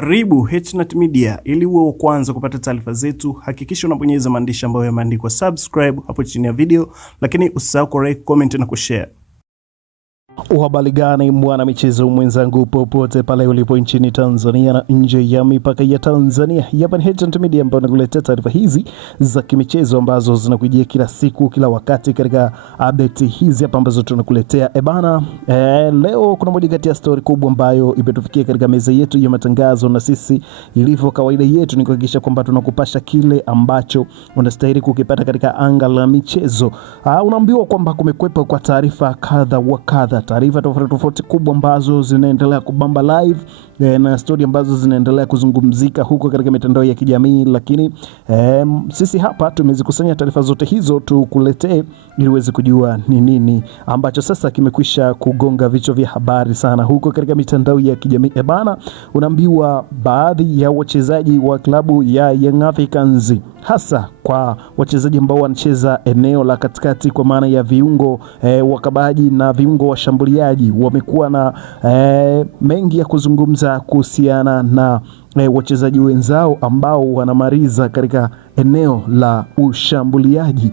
Karibu H-Nut Media, ili uwe wa kwanza kupata taarifa zetu. Hakikisha unabonyeza maandishi ambayo yameandikwa subscribe hapo chini ya video, lakini usisahau ku like, comment na kushare. Uhabari gani mwana michezo mwenzangu popote pale ulipo nchini Tanzania na nje ya mipaka ya Tanzania. Hapa ni H-Nut Media ambayo nakuletea taarifa hizi za kimichezo ambazo zinakujia kila siku kila wakati katika update hizi hapa ambazo tunakuletea. Leo kuna moja kati ya story kubwa ambayo imetufikia katika meza yetu ya matangazo, na sisi ilivyo kawaida yetu ni kuhakikisha kwamba tunakupasha kile ambacho unastahili kukipata katika anga la michezo. Unaambiwa kwamba kumekwepo kwa taarifa kadha wa kadha, taarifa tofauti kubwa ambazo zinaendelea kubamba live na story ambazo zinaendelea kuzungumzika huko katika mitandao ya kijamii, lakini sisi hapa tumezikusanya taarifa zote hizo tukuletee ili uweze kujua ni nini ambacho sasa kimekwisha kugonga vichwa vya habari sana huko katika mitandao ya kijamii. Unaambiwa baadhi ya wachezaji wa klabu ya Young Africans, hasa kwa wachezaji ambao wanacheza eneo la katikati kwa maana ya viungo wakabaji na viungo washambuliaji, wamekuwa na mengi ya kuzungumza kuhusiana na wachezaji wenzao ambao wanamaliza katika eneo la ushambuliaji.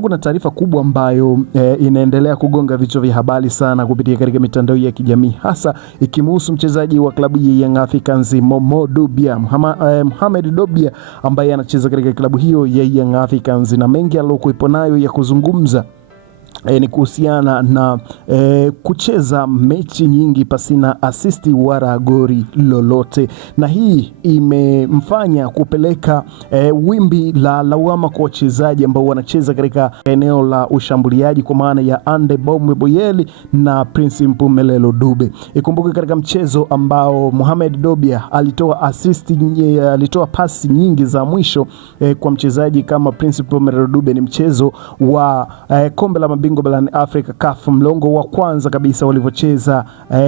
Kuna taarifa kubwa ambayo inaendelea kugonga vichwa vya habari sana kupitia katika mitandao ya kijamii, hasa ikimhusu mchezaji wa klabu ya Young Africans Mohamed Dobia ambaye anacheza katika klabu hiyo ya Young Africans, na mengi aliyokuwa nayo ya kuzungumza ni kuhusiana na kucheza mechi nyingi pasina asisti wala goli lolote, na hii imemfanya kupeleka wimbi la lawama kwa wachezaji ambao wanacheza katika eneo la ushambuliaji kwa maana ya Ande Boyeli na Prince Mpumelelo Dube. Ikumbuke katika mchezo ambao Mohamed Dobia alitoa pasi nyingi za mwisho kwa mchezaji kama Prince Mpumelelo Dube, ni mchezo wa kombe la mabingwa barani Afrika CAF, mlongo wa kwanza kabisa walivyocheza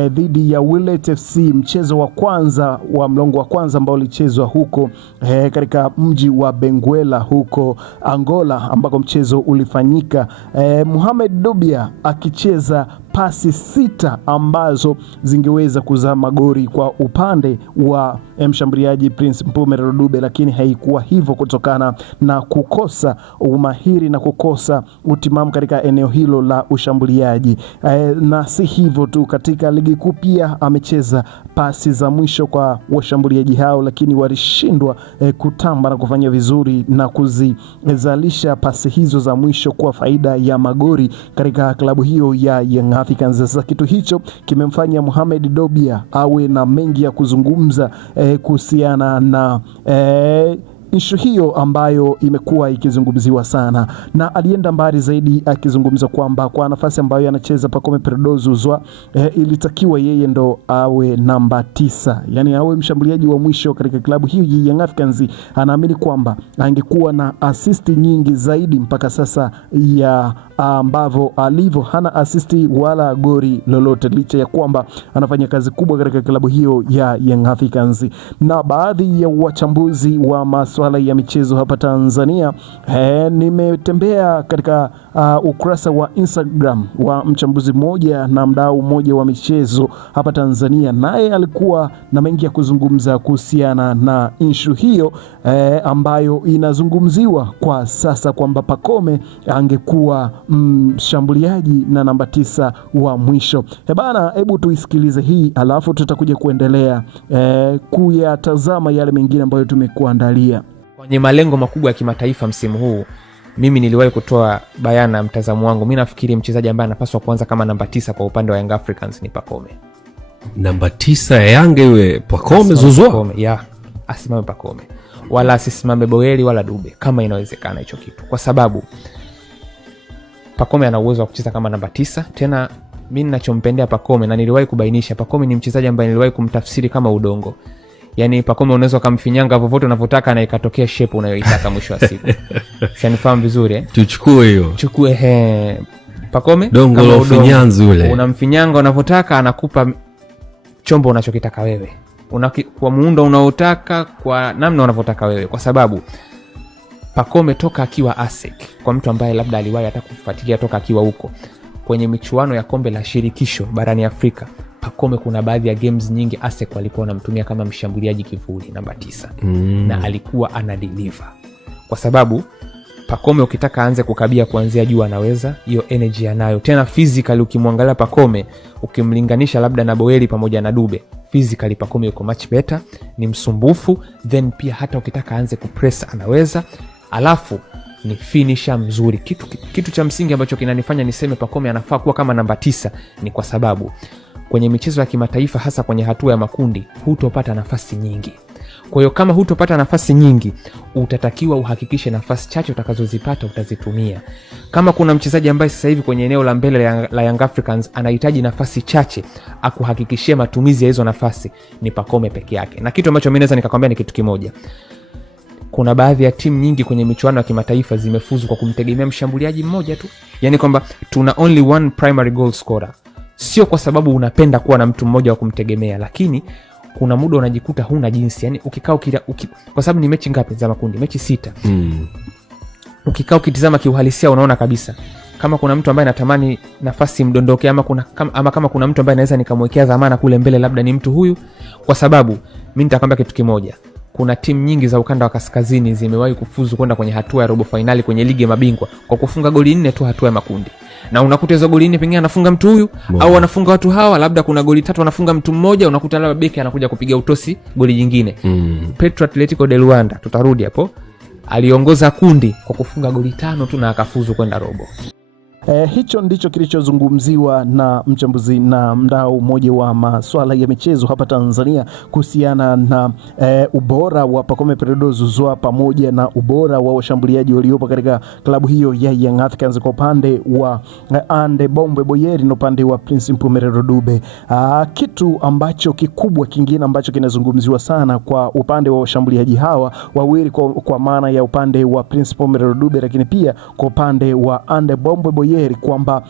dhidi ya Willet FC, mchezo wa kwanza wa mlongo wa kwanza ambao ulichezwa huko katika mji wa Benguela huko Angola ambako mchezo ulifanyika. Mohamed Dobia akicheza pasi 6 ambazo zingeweza kuzaa magoli kwa upande wa mshambuliaji Prince Mpumelelo Dube, lakini haikuwa hivyo kutokana na kukosa umahiri na kukosa utimamu katika eneo hilo la ushambuliaji. Na si hivyo tu, katika ligi kuu pia amecheza pasi za mwisho kwa washambuliaji hao, lakini walishindwa kutamba na kufanya vizuri na kuzizalisha pasi hizo za mwisho kwa faida ya magoli katika klabu hiyo ya Young Africans. Sasa kitu hicho kimemfanya Mohamed Dobia awe na mengi ya kuzungumza kuhusiana na issue hiyo ambayo imekuwa ikizungumziwa sana, na alienda mbali zaidi akizungumza kwamba kwa nafasi ambayo anacheza Pacome Predozo Zouzoua ilitakiwa yeye ndo awe namba 9, yani awe mshambuliaji wa mwisho katika klabu hiyo ya Young Africans. Anaamini kwamba angekuwa na assist nyingi zaidi mpaka sasa ya ambavyo alivyo hana assist wala goli lolote, licha ya kwamba anafanya kazi kubwa katika klabu hiyo ya Young Africans. Na baadhi ya wachambuzi wa masuala ya michezo hapa Tanzania, nimetembea katika ukurasa wa Instagram wa mchambuzi mmoja na mdau mmoja wa michezo hapa Tanzania, naye alikuwa na mengi ya kuzungumza kuhusiana na issue hiyo ambayo inazungumziwa kwa sasa kwamba Pacome angekuwa mshambuliaji na namba 9 wa mwisho. Hebu tuisikilize hii, alafu tutakuja kuendelea kuyatazama yale mengine ambayo tumekuandalia. Kwenye malengo makubwa ya kimataifa msimu huu, mimi niliwahi kutoa bayana mtazamo wangu. Mimi nafikiri mchezaji ambaye anapaswa kuanza kama namba 9 kwa upande wa Young Africans ni Pacome. Namba 9 ya Yanga iwe Pacome Zouzoua? Ya, asimame Pacome. Wala asisimame Boyeli wala Dube kama inawezekana hicho kitu. Kwa sababu Pacome ana uwezo wa kucheza kama namba 9. Tena mimi ninachompendea Pacome, na niliwahi kubainisha, Pacome ni mchezaji ambaye niliwahi kumtafsiri kama udongo. Yani Pacome unaweza kumfinyanga popote unavyotaka na ikatokea shape unayoitaka mwisho wa siku. Sanifahamu vizuri Tuchukue hiyo. Chukue Pacome dongo la ufinyanzi ule. Unamfinyanga unavyotaka, anakupa chombo unachokitaka wewe. Kwa muundo unaotaka, kwa namna unavyotaka wewe, kwa sababu Pacome toka akiwa ASEC, kwa mtu ambaye labda aliwahi hata kufuatilia toka akiwa huko kwenye michuano ya kombe la shirikisho barani Afrika, Pacome kuna baadhi ya games nyingi ASEC walikuwa wanamtumia kama mshambuliaji kivuli namba 9 na alikuwa anadeliver, kwa sababu Pacome ukitaka aanze kukabia kuanzia juu anaweza, hiyo energy anayo. Tena physically ukimwangalia Pacome ukimlinganisha labda na Boeli pamoja na Dube, physically Pacome yuko much better, ni msumbufu, then pia hata ukitaka aanze kupress anaweza, alafu ni finisher mzuri. Kitu cha msingi ambacho kinanifanya niseme Pacome anafaa kuwa kama namba 9 ni kwa sababu kwenye michezo ya kimataifa, hasa kwenye hatua ya makundi, hutopata nafasi nyingi. Kwa hiyo kama hutopata nafasi nyingi, utatakiwa uhakikishe nafasi chache utakazozipata utazitumia. Kama kuna mchezaji ambaye sasa hivi kwenye eneo la mbele la Young Africans anahitaji nafasi chache akuhakikishie matumizi ya hizo nafasi, ni Pacome peke yake. Na kitu ambacho mimi naweza nikakwambia ni kitu kimoja. Kuna baadhi ya timu nyingi kwenye michuano ya kimataifa zimefuzu kwa kumtegemea mshambuliaji mmoja tu. Yaani kwamba tuna only one primary goal scorer. Sio kwa sababu unapenda kuwa na mtu mmoja wa kumtegemea, lakini kuna muda unajikuta huna jinsi. Yani ukikaa kwa sababu ni mechi ngapi za makundi? Mechi 6. Ukikaa ukitizama kiuhalisia unaona kabisa kama kuna mtu ambaye anatamani nafasi mdondoke, ama kama kuna mtu ambaye anaweza nikamwekea dhamana kule mbele, labda ni mtu huyu. Kwa sababu mimi nitakwambia kitu kimoja. Kuna timu nyingi za ukanda wa kaskazini zimewahi kufuzu kwenda kwenye hatua ya robo finali kwenye ligi ya mabingwa kwa kufunga goli 4 tu hatua ya makundi. Na unakuta hizo goli 4 pengine anafunga mtu huyu au anafunga watu hawa, labda kuna goli 3 anafunga mtu mmoja, unakuta labda beki anakuja kupiga utosi goli jingine. Petro Atletico de Luanda, tutarudi hapo, aliongoza kundi kwa kufunga goli 5 tu na akafuzu kwenda robo. Hicho ndicho kilichozungumziwa na mchambuzi na mdau mmoja wa masuala ya michezo hapa Tanzania kuhusiana na ubora wa Pacome Peredo Zouzoua pamoja na ubora wa washambuliaji waliopo katika klabu hiyo ya Young Africans kwa upande wa Ande Bombe Boyeri na upande wa Prince Mpumelelo Dube. Kitu ambacho kikubwa kingine ambacho kinazungumziwa sana kwa upande wa washambuliaji hawa wawili, kwa maana ya upande wa Prince Mpumelelo Dube, lakini pia kwa upande wa Ande Bombe Boyeri, kwamba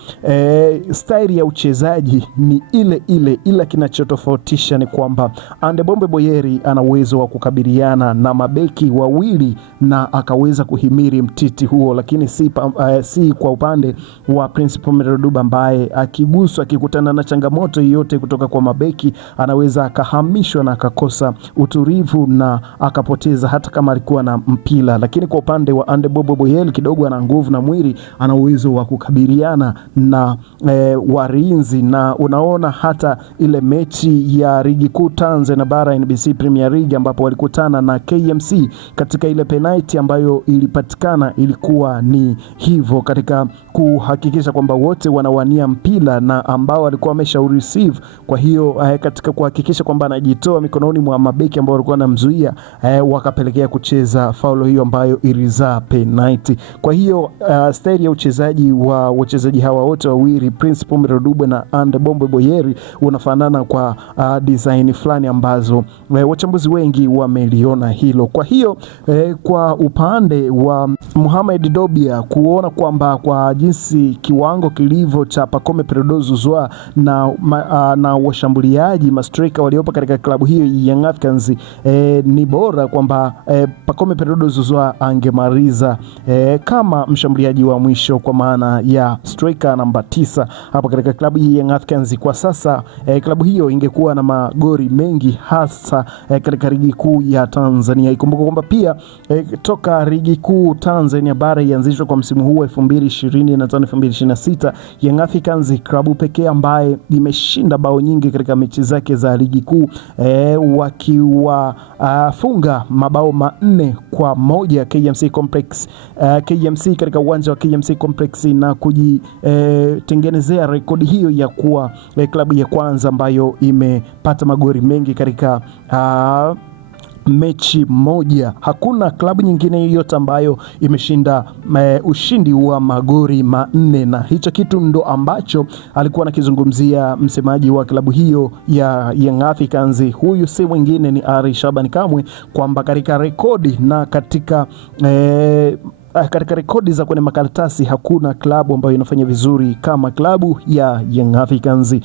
style ya uchezaji ni ile ile, ila kinachotofautisha ni kwamba Ande Bombe Boyeri ana uwezo wa kukabiliana na mabeki wawili na akaweza kuhimiri mtiti huo, lakini si kwa upande wa Prince Mpumelelo Dube ambaye akiguswa, akikutana na changamoto yoyote kutoka kwa mabeki, anaweza akahamishwa na akakosa utulivu na akapoteza hata kama alikuwa na mpira. Lakini kwa upande wa Ande Bombe Boyeri kidogo ana nguvu na mwili, ana uwezo wa kukabiliana na warinzi, na unaona hata ile mechi ya ligi kuu Tanzania bara NBC Premier League ambapo walikutana na KMC katika ile penalty ambayo ilipatikana, ilikuwa ni hivyo katika kuhakikisha kwamba wote wanawania mpira na ambao walikuwa wamesha receive. Kwa hiyo katika kuhakikisha kwamba anajitoa mikononi mwa mabeki ambao walikuwa wanamzuia, wakapelekea kucheza faulo hiyo ambayo ilizaa penalty. Kwa hiyo style ya uchezaji wa wachezaji hawa wote wawili, Prince Mpumelelo Dube na Ande Bombe Boyeri, unafanana kwa design fulani ambazo wachambuzi wengi wameliona hilo. Kwa hiyo kwa upande wa Mohamed Dobia, kuona kwamba kwa jinsi kiwango kilivyo cha Pacome Peredo Zouzoua na washambuliaji mastrika waliopo katika klabu hiyo Young Africans, ni bora kwamba Pacome Peredo Zouzoua angemaliza kama mshambuliaji wa mwisho, kwa maana ya striker namba 9 hapa katika klabu hii Young Africans. Kwa sasa klabu hiyo ingekuwa na magori mengi, hasa katika ligi kuu ya Tanzania. Ikumbuka kwamba pia toka ligi kuu Tanzania bara ianzishwe kwa msimu huu 2025-2026, Young Africans klabu pekee ambaye imeshinda bao nyingi katika mechi zake za ligi kuu, wakiwafunga mabao 4-1 KMC Complex, KMC katika uwanja wa KMC Complex, na kujitengenezea rekodi hiyo ya kuwa klabu ya kwanza ambayo imepata magori mengi katika mechi moja. Hakuna klabu nyingine yoyote ambayo imeshinda ushindi wa magori 4, na hicho kitu ndo ambacho alikuwa anakizungumzia msemaji wa klabu hiyo ya Young Africans. Huyu si mwingine ni Ally Shabani Kamwe, kwamba katika rekodi na katika rekodi za kwenye makaratasi hakuna klabu ambayo inafanya vizuri kama klabu ya Young Africans.